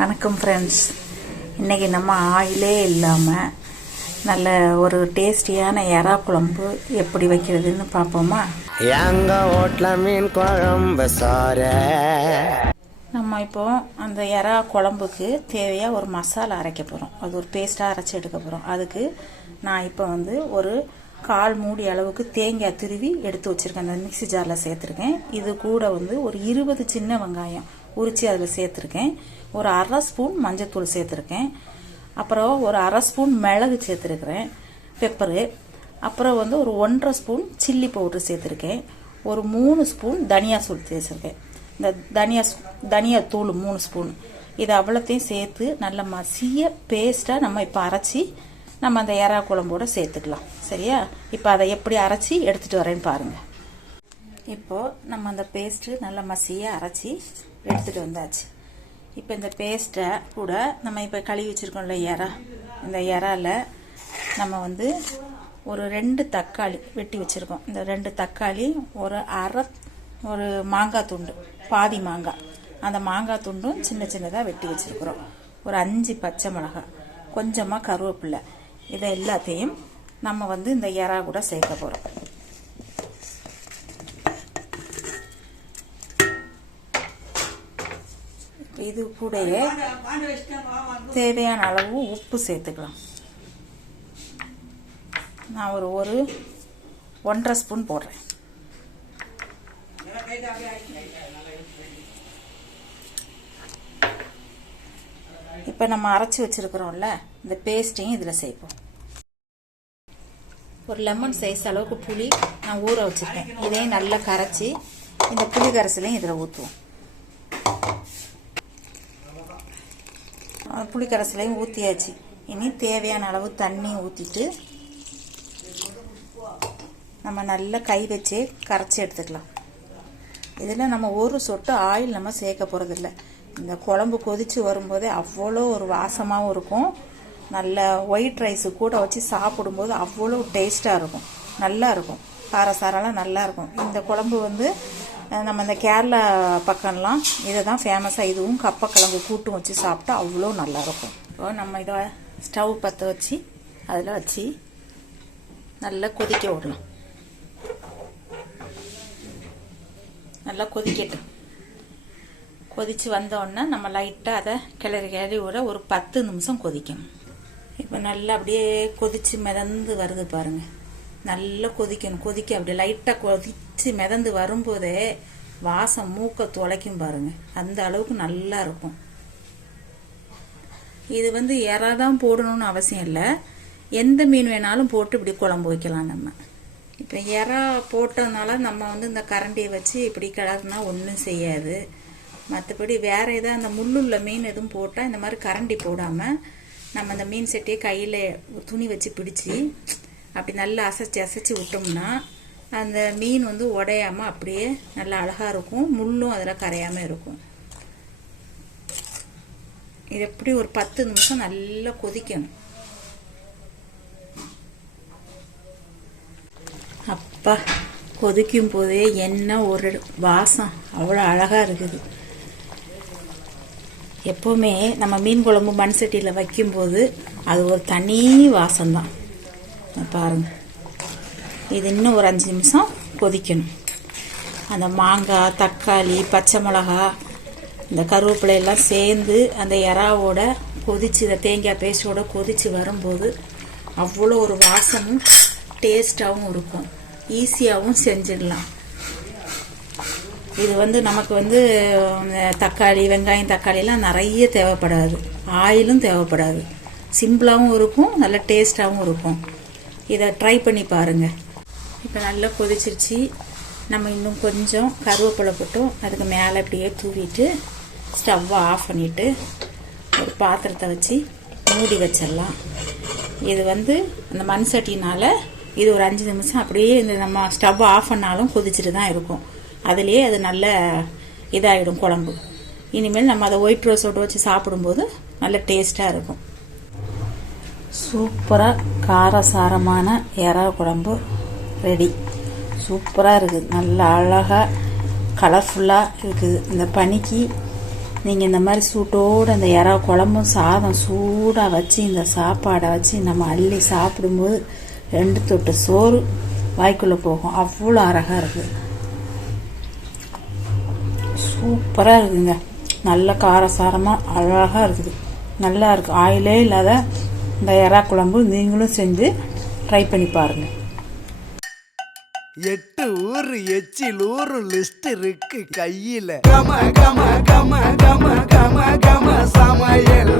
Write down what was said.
வணக்கம் ஃப்ரெண்ட்ஸ். இன்றைக்கி நம்ம ஆயிலே இல்லாமல் நல்ல ஒரு டேஸ்டியான எறா குழம்பு எப்படி வைக்கிறதுன்னு பார்ப்போமா? எங்கள் ஹோட்டலில் மீன் குழம்பு சாறு. நம்ம இப்போ அந்த எறா குழம்புக்கு தேவையாக ஒரு மசாலா அரைக்க போகிறோம். அது ஒரு பேஸ்ட்டாக அரைச்சி எடுக்க போகிறோம். அதுக்கு நான் இப்போ ஒரு 1/4 மூடி அளவுக்கு தேங்காய் திருவி எடுத்து வச்சுருக்கேன். அந்த மிக்ஸி ஜாரில் சேர்த்துருக்கேன். இது கூட ஒரு 20 சின்ன வெங்காயம் உரித்து அதில் சேர்த்துருக்கேன். ஒரு 1/2 ஸ்பூன் மஞ்சத்தூள் சேர்த்துருக்கேன். அப்புறம் ஒரு 1/2 ஸ்பூன் மிளகு சேர்த்துருக்கிறேன், பெப்பரு. அப்புறம் ஒரு 1/2 ஸ்பூன் சில்லி பவுடர் சேர்த்துருக்கேன். ஒரு 3 ஸ்பூன் தனியா தூள் சேர்த்துருக்கேன். இந்த தனியா தூள் 3 ஸ்பூன். இது அவ்வளோத்தையும் சேர்த்து நல்ல மசிய பேஸ்ட்டாக நம்ம இப்போ அரைச்சி நம்ம அந்த எறா குழம்போட சேர்த்துக்கலாம். சரியா? இப்போ அதை எப்படி அரைச்சி எடுத்துகிட்டு வரேன்னு பாருங்கள். இப்போது நம்ம அந்த பேஸ்ட்டு நல்ல மசிய அரைச்சி எடுத்துகிட்டு வந்தாச்சு. இப்போ இந்த பேஸ்ட்டை கூட நம்ம இப்போ கழுவி வச்சுருக்கோம்ல எறா, இந்த எறால நம்ம ஒரு 2 தக்காளி வெட்டி வச்சுருக்கோம். இந்த 2 தக்காளி, ஒரு மாங்காய் துண்டு, பாதி மாங்காய், அந்த மாங்காய் துண்டும் சின்ன சின்னதாக வெட்டி வச்சுருக்குறோம். ஒரு 5 பச்சை மிளகாய், கொஞ்சமாக கருவேப்பிலை. இதை எல்லாத்தையும் நம்ம இந்த எறா கூட சேர்க்க போகிறோம். இது கூடயே தேவையான அளவு உப்பு சேர்த்துக்கலாம். நான் ஒரு 1/2 ஸ்பூன் போடுறேன். இப்போ நம்ம அரைச்சி வச்சிருக்கிறோம்ல, இந்த பேஸ்ட்டையும் இதில் சேர்ப்போம். ஒரு லெமன் சைஸ் அளவுக்கு புளி நான் ஊற வச்சுருக்கேன். இதையும் நல்லா கரைச்சி இந்த புளி கரைசலையும் இதில் ஊற்றுவோம். புளி கரைசலையும் ஊற்றியாச்சு. இனி தேவையான அளவு தண்ணி ஊற்றிட்டு நம்ம நல்லா கை வச்சே கரைச்சி எடுத்துக்கலாம். இதில் நம்ம ஒரு சொட்டு ஆயில் நம்ம சேர்க்க போகிறதில்ல. இந்த குழம்பு கொதித்து வரும்போதே அவ்வளோ ஒரு வாசமாகவும் இருக்கும். நல்ல ஒயிட் ரைஸு கூட வச்சு சாப்பிடும்போது அவ்வளோ டேஸ்ட்டாக இருக்கும், நல்லா இருக்கும். காரசாரெல்லாம் நல்லா இருக்கும். இந்த குழம்பு நம்ம இந்த கேரளா பக்கம்லாம் இதை தான் ஃபேமஸாக. இதுவும் கப்பக்கிழங்கு கூட்டும் வச்சு சாப்பிட்டா அவ்வளோ நல்லாயிருக்கும். இப்போ நம்ம இதை ஸ்டவ் பற்ற வச்சு அதில் வச்சு நல்லா கொதிக்க விடலாம். நல்லா கொதிக்கட்டும். கொதித்து வந்தோடனே நம்ம லைட்டாக அதை கிளறி விட ஒரு 10 நிமிஷம் கொதிக்கணும். இப்போ நல்லா அப்படியே கொதித்து மிதந்து வருது பாருங்கள். நல்லா கொதிக்கணும். அப்படியே லைட்டாக கொதித்து மிதந்து வரும்போதே வாசம் மூக்க துளைக்கும் பாருங்கள். அந்த அளவுக்கு நல்லா இருக்கும். இது எறா தான் போடணும்னு அவசியம் இல்லை. எந்த மீன் வேணாலும் போட்டு இப்படி குழம்பு வைக்கலாம். நம்ம இப்போ எறா போட்டதுனால நம்ம இந்த கரண்டியை வச்சு இப்படி கிளறுனா ஒன்றும் செய்யாது. மற்றபடி வேறு ஏதாவது அந்த முள்ளுள்ள மீன் எதுவும் போட்டால் இந்த மாதிரி கரண்டி போடாமல் நம்ம அந்த மீன் சட்டியை கையில் துணி வச்சு பிடிச்சி அப்படி நல்லா அசைச்சி விட்டோம்னா அந்த மீன் உடையாமல் அப்படியே நல்லா அழகாக இருக்கும். முள்ளும் அதில் கரையாமல் இருக்கும். இது எப்படி ஒரு 10 நிமிஷம் நல்லா கொதிக்கணும். அப்பா, கொதிக்கும் போதே என்ன ஒரு வாசம், அவ்வளோ அழகாக இருக்குது. எப்போவுமே நம்ம மீன் குழம்பு மண் சட்டியில் வைக்கும்போது அது ஒரு தனி வாசம்தான். பாருங்கள், இது இன்னும் ஒரு 5 நிமிஷம் கொதிக்கணும். அந்த மாங்காய், தக்காளி, பச்சை மிளகா, இந்த கருவேப்பிலை எல்லாம் சேர்ந்து அந்த எறாவோட கொதிச்சு, இந்த தேங்காய் பேஸ்டோட கொதித்து வரும்போது அவ்வளோ ஒரு வாசமும் டேஸ்டாகவும் இருக்கும். ஈஸியாகவும் செஞ்சிடலாம். இது நமக்கு தக்காளி, வெங்காயம், தக்காளியெல்லாம் நிறைய தேவைப்படாது, ஆயிலும் தேவைப்படாது. சிம்பிளாகவும் இருக்கும், நல்ல டேஸ்டாகவும் இருக்கும். இதை ட்ரை பண்ணி பாருங்கள். இப்போ நல்லா கொதிச்சிருச்சு. நம்ம இன்னும் கொஞ்சம் கருவேப்பிலை போட்டும் அதுக்கு மேலே அப்படியே தூவிட்டு ஸ்டவ்வை ஆஃப் பண்ணிவிட்டு ஒரு பாத்திரத்தை வச்சு மூடி வச்சிடலாம். இது அந்த மண் சட்டினால் இது ஒரு 5 நிமிஷம் அப்படியே நம்ம ஸ்டவ்வை ஆஃப் பண்ணாலும் கொதிச்சுட்டு தான் இருக்கும். அதுலேயே அது நல்ல இதாகிடும் குழம்பு. இனிமேல் நம்ம அதை ஒயிட் ரோஸோடு வச்சு சாப்பிடும்போது நல்ல டேஸ்ட்டாக இருக்கும். சூப்பராக காரசாரமான எறா குழம்பு ரெடி. சூப்பராக இருக்குது. நல்லா அழகாக கலர்ஃபுல்லாக இருக்குது. இந்த பனிக்கு நீங்கள் இந்த மாதிரி சூட்டோடு அந்த இறா குழம்பும் சாதம் சூடாக வச்சு இந்த சாப்பாடை வச்சு நம்ம அள்ளி சாப்பிடும்போது 2 தொட்டு சோறு வாய்க்குள்ளே போகும். அவ்வளோ அழகாக இருக்குது, சூப்பராக இருக்குதுங்க. நல்ல காரசாரமாக அழகாக இருக்குது, நல்லா இருக்குது. ஆயிலே இல்லாத இந்த இறா குழம்பு நீங்களும் செஞ்சு ட்ரை பண்ணி பாருங்கள். 8 ஊர் எச்சில் ஊரு லிஸ்ட் இருக்கு கையில. கம கம கம கம கம கம சமையல்.